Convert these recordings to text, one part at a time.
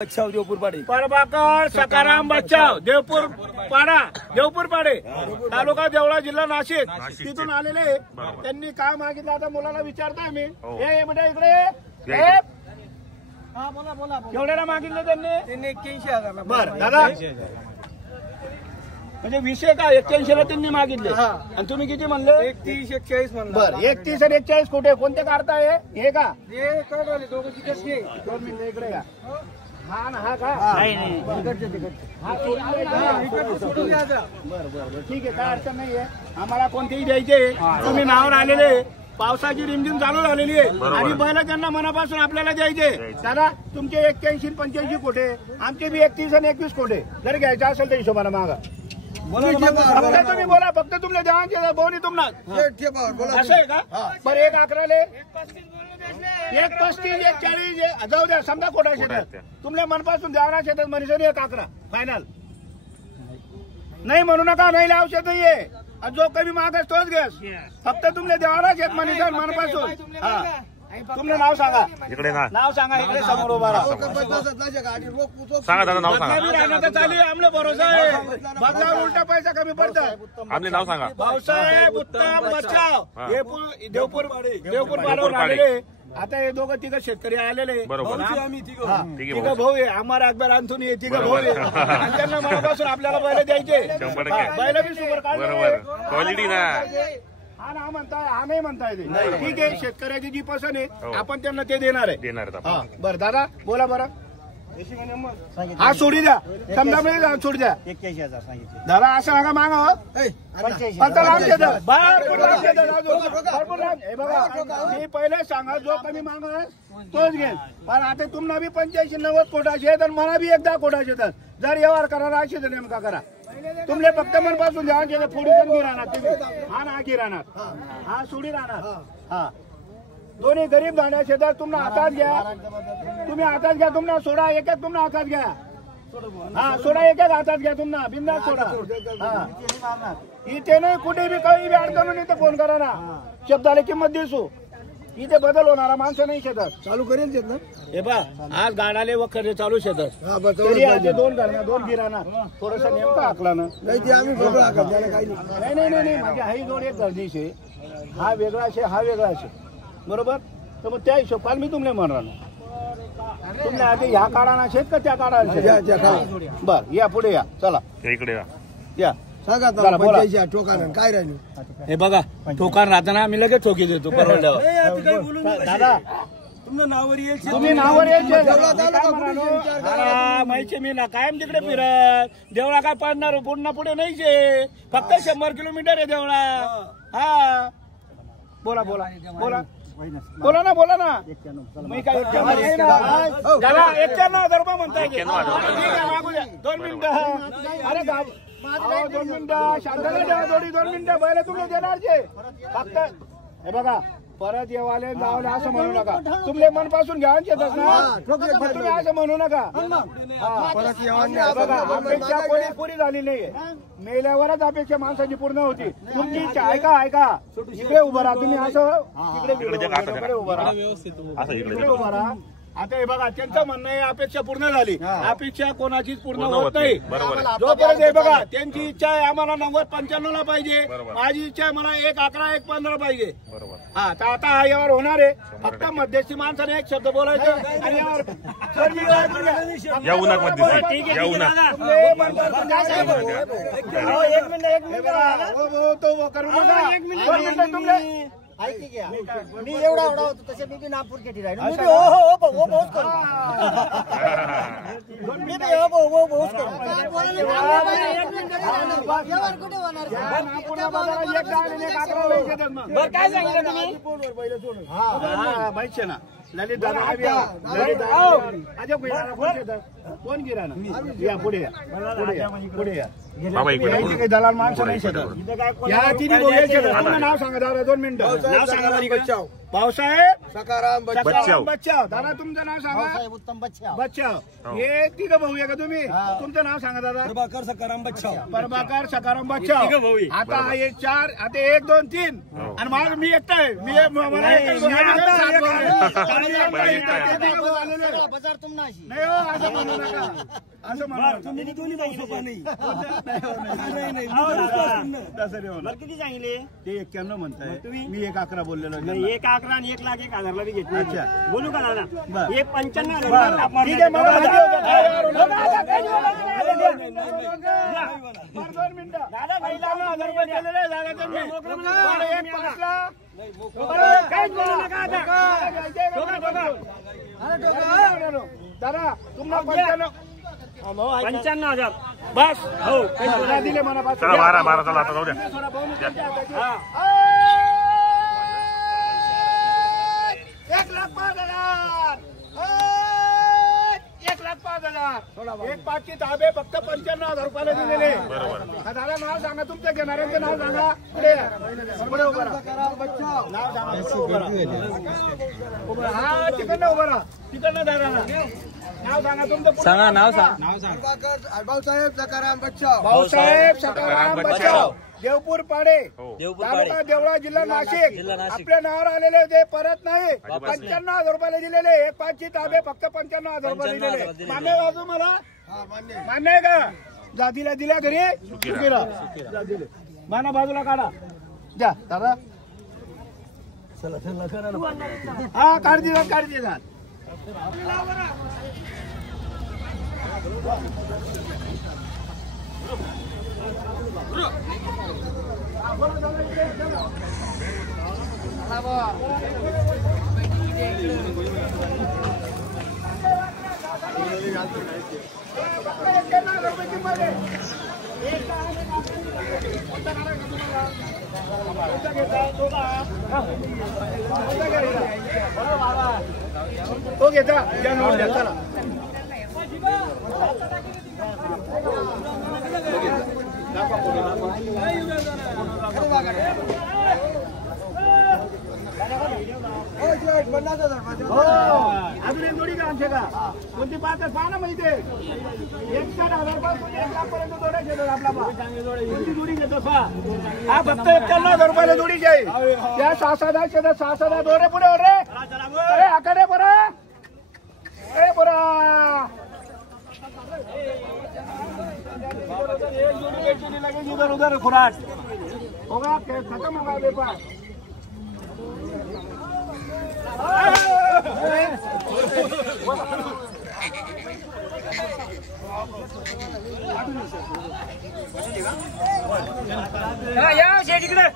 बचाव देवपूर पाडे, परबाकर सकाराम बचाव देवपूर पाडे तालुका देवळा जिल्हा नाशिक तिथून आलेले त्यांनी काय मागितलं आता मुलाला विचारताय मी हे बेटा इकडे बोला केवढ्याला मागितलं त्यांनी 81,000 बरं दादा म्हणजे विषय काय 81ला त्यांनी मागितले आणि तुम्ही किती म्हणले 31-41 म्हणलं. बरं 31 आणि 41 कुठे कोणते काढताय हे का हे कळवले दोघं तिकडचे. 2 मिनिटं इकडे या हा ना हा का सोडून द्यायचं. बरं ठीक आहे काय अडचण नाहीये आम्हाला कोणतेही द्यायचे तुम्ही नावावर आलेले पावसाची रिमझिम चालू झालेली आहे आणि बैल त्यांना मनापासून आपल्याला द्यायचे दादा तुमचे 81-85 कोटे आमचे बी 31 आणि 21 कोटे जर घ्यायचे असेल तर हिशोबाने मागा फक्त तुम्ही बोला फक्त तुमले द्यावांचे बोनी तुम्हाला असं आहे का बरं 1 11ले 1 35 1 40 जाऊ द्या समजा कोटा शेतात तुमल्या मनपासून द्यावना शेतात मनीषाने 1 11 फायनल नाही म्हणू नका नाही औषध नाहीये जो कमी मागस तोच गॅस फक्त तुमले द्यावना शेत मनीषा मनपासून हा तुमने नाव सांगा इकडे नाव सांगा इकडे समोर उभा राहा सांगा दादा नाव सांगा राहण्याचा चालू आमले भरोसा आहे बदलावर उलटा पैसा कमी पडतात आपले नाव सांगा भाऊसाहेब उत्तम बचाव देवपूर पाडून आलेले आता हे दोघं तिघं शेतकरी आलेले तिघं भाऊ आहे आम्हाला अकबर अंथुनी आहे तिघं भाऊ आहे आणि त्यांना मनापासून आपल्याला बैल द्यायचे बैल बी सुपर बरोबर क्वालिटी ना हा ना म्हणताय हा नाही म्हणताय ते ठीक आहे शेतकऱ्याची जी पसंत आहे आपण त्यांना ते देणार आहे बरं दादा बोला बरं हा सोडी द्या समजा मिळेल सोड द्या 81,000 सांगितले दादा असं नका मागा मी पहिले सांगा जो कमी मागा तोच घेईल पण आता तुम्हाला बी 85-90 कोटाचे आहेत आणि मला बी 1 10 कोटाचे आहेत जर व्यवहार करा अशी तर नेमका करा तुमले फक्त मनपासून द्या फोडी पण गिराणार तुम्ही हा ना गिराणार हा सोडी राहणार हा दोन्ही गरीब जाण्या शेतात तुम्हाला हातात घ्या तुम्ही हातात घ्या तुम्हाला सोडा एक तुम्हाला हातात घ्या हा सोडा एक हातात घ्या तुम्हाला बिंदास सोडा हा इथे नाही कुठे बी काही बी अडचण नाही तर फोन करा ना शब्दाला किंमत दिसू इथे बदल होणारा माणसं नाही शेतात चालू करेल ना हे बा आज गाडाले वखरे चालू शेतात तरी आज 2 घालणार 2 गिराना थोडस नेमकं आखला ना नाही माझी हाही जोड एक गरजेची आहे हा वेगळा असे हा वेगळा असे बरोबर तर मग त्या हिशोबाने मी तुम्हाला म्हणणार तुम्ही आधी ह्या काढाना शेत का त्या काढा बर या पुढे या चला इकडे या काय राहिलं हे बघा ठोकान राहताना आम्ही लगेच ठोकी देतो परवडल्यावर दादा तुम्ही नावावर माहिती मी ना कायम तिकडे फिरत देवळा काय पडणार पुन्हा पुढे नाहीचे फक्त 100 किलोमीटर आहे देवळा हा बोला ना मी काय 91,000 रुपये म्हणताय 2 मिनिटं अरे 2 मिनिटं शांतता द्या 2 मिनिटं बैल तुम्ही देणारचे फक्त हे बघा परत येवाले जावले असं म्हणू नका तुमले मनपासून घ्या शेतात ना तुम्ही असं म्हणू नका बघा अपेक्षा कोणी पुरी झाली नाहीये मेल्यावरच अपेक्षा माणसाची पूर्ण होती तुमची इच्छा ऐका इकडे उभं राहा तुम्ही असं इकडे उभं राहा आता हे बघा त्यांचं म्हणणं आहे अपेक्षा पूर्ण झाली अपेक्षा कोणाचीच पूर्ण होत नाही जोपर्यंत हे बघा त्यांची इच्छा आहे आम्हाला 90-95 ला पाहिजे माझी इच्छा आहे मला 1 11 1 15 पाहिजे हा तर आता हा यावर होणार आहे फक्त मध्यस्थी माणसाने एक शब्द बोलायचं आणि तो करू नका तुमले मी एवढा होतो तसे मी नागपूर केटी राहिलो मी बहुत करू काय सांगितलं तुम्ही माहिती ना ललित दादा कोण गिराना या पुढे या दलाल माणसं नाही शेतात नाव सांगा दादा 2 मिनिटं नाव सांगा भाऊसाहेब सकाराम बच्चाव. बच्चाव. दादा तुमचं नाव सांगा. भाऊसाहेब उत्तम बच्चा बच्चाव. हो. हे तिघं भाऊ आहे का तुम्ही? तुमचं नाव सांगा दादा. प्रभाकर सकाराम बच्चा प्रभाकर सकाराम बच्चाव. आता हे 4 आता 1 2 3 हो. आणि माझं मी एकटा आहे. मला एकटाच भाऊ आहे. बाजार तुम नाशी नाही हो, असं म्हणू नका. असं म्हणू नका. तुम्ही दोन्ही भाऊ सोपा नाही तसं नाही होणार. किती सांगितले ते 91 म्हणताय. तुम्ही? मी 111 बोललेलो नाही, आहे. 1,11 आणि 1,01,000 बी घेतले. अच्छा. बोलू का दादा? बरं. 1,95,000 बरं. ठीक आहे, मला माहिती होतं. बरं, 2 मिनिटं. दादा, पहिला 9,000 रुपये केलेले आहे दादा त्यांनी. बरं, एक 5ला. काहीच बोलू नका आता. दादा तुम्हाला 95 95,000 बस हो पैसे दिले मनापासून. चला 12 चला आता जाऊ द्या. हा. 1,05,000 1,05,000 एक पाचची ताबे फक्त 95,000 रुपयाला दिलेले. हा, दादा नाव सांगा तुमच्या घेणाऱ्यांचं नाव सांगा. पुढे पुढे उभं राहा. नाव सांगा. पुढे उभं राहा. हा तिकडनं उभं राहा. तिकडनं दादा नाव सांगा तुमचं. सांगा नाव सांगा. भाऊसाहेब सकाराम बच्चा भाऊसाहेब सकाराम बच्चाव. देवपूर पाडे हो. तालुका देवळा जिल्हा नाशिक. आपल्या नावावर आलेले ते परत नाही. 95,000 रुपयाला दिलेले. एक पाचची ताबे फक्त 95,000 रुपये दिलेले. मान्य आहे बाजू मला? मान्य आहे का? जा दिल्या घरी सुखीरा. जा दिले. माना बाजूला काढा. द्या दादा. हा काढ दिला. तो घेता या नोट द्या. चला अजून एक जोडी का आमच्या का कोणती पाहत पहा ना माहिती 61,000 पासून 1,00,000 पर्यंत जोड्या घेतात. आपला कोणती जोडी घेतो पहा. हा फक्त 91,000 रुपयाला जोडीची आहे. त्या 6,000 दोरे पुढे रे. अरे आकडे बरं. ए बरं लगेच इधर उधर खुराट होगा. खत्म होगा व्यापार. या शेतीकडे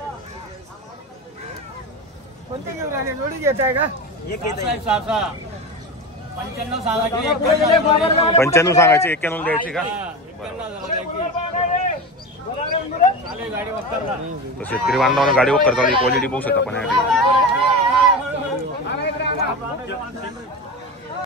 कोणते घेऊन राहिले? जोडी घेत आहे का? एक येत 95 सांगायचे 91 द्यायचे का? तर शेतकरी बांधवांना गाडी वक्कर चालू क्वालिटी पाहू शकता पण या ठिकाणी.